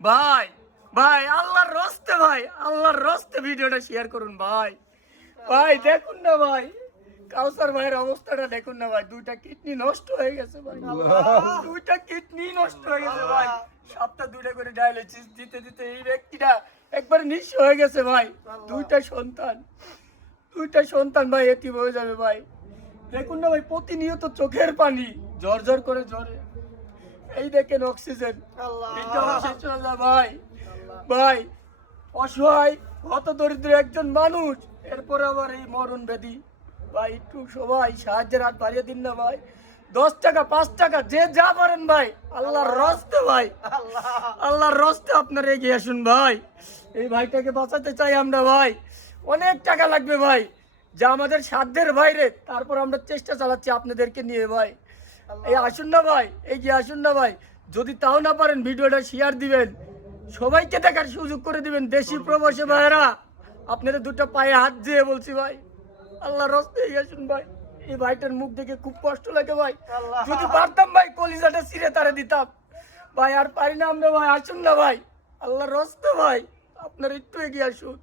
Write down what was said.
ভাই ভাই আল্লাহর রস্তে ভাই, আল্লাহর রস্তে ভিডিওটা শেয়ার করুন ভাই। ভাই দেখুন না ভাই, কাউসার ভাইয়ের অবস্থাটা দেখুন না ভাই, দুইটা কিডনি নষ্ট হয়ে গেছে ভাই, দুইটা কিডনি নষ্ট হয়ে গেছে ভাই। সপ্তাহ দুইটা করে ডায়ালিসিস দিতে দিতে এই ব্যক্তিটা একবার নিঃস্ব হয়ে গেছে ভাই। দুইটা সন্তান ভাই এতিম হয়ে যাবে ভাই। দেখুন না ভাই, প্রতিনিয়ত চোখের পানি ঝরঝর করে ঝরে। এই দেখেন অক্সিজেন, এটা শেষ হয়ে যায় ভাই। ভাই অসহায় হত দরিদ্র একজন মানুষ, এরপরে আবার এই মরণ ব্যাধি। ভাই একটু সবাই সাহায্যের হাত বাড়িয়ে দিন না ভাই, 10 টাকা 5 টাকা যে যা পারেন ভাই, আল্লাহর রস্তে ভাই, আল্লাহর রস্তে আপনারা এগিয়ে আসুন ভাই। এই ভাইটাকে বাঁচাতে চাই আমরা ভাই। অনেক টাকা লাগবে ভাই, যা আমাদের সাধ্যের বাইরে, তারপর আমরা চেষ্টা চালাচ্ছি আপনাদেরকে নিয়ে ভাই। এই আসুন না ভাই, এগিয়ে আসুন না ভাই। যদি তাও না পারেন ভিডিওটা শেয়ার দিবেন, সবাইকে দেখার সুযোগ করে দিবেন। দেশি প্রবাসী ভাইয়েরা, আপনাদের দুটো পায়ে হাত দিয়ে বলছি ভাই, আল্লাহর রাস্তে এগিয়ে আসুন ভাই। এই ভাইটার মুখ দেখে খুব কষ্ট লাগে ভাই, যদি পারতাম ভাই কলিজাটা ছিঁড়ে তারে দিতাম ভাই, আর পারি না আমরা ভাই। আসুন না ভাই, আল্লাহর রাস্তে ভাই, আপনারা একটু এগিয়ে আসুন।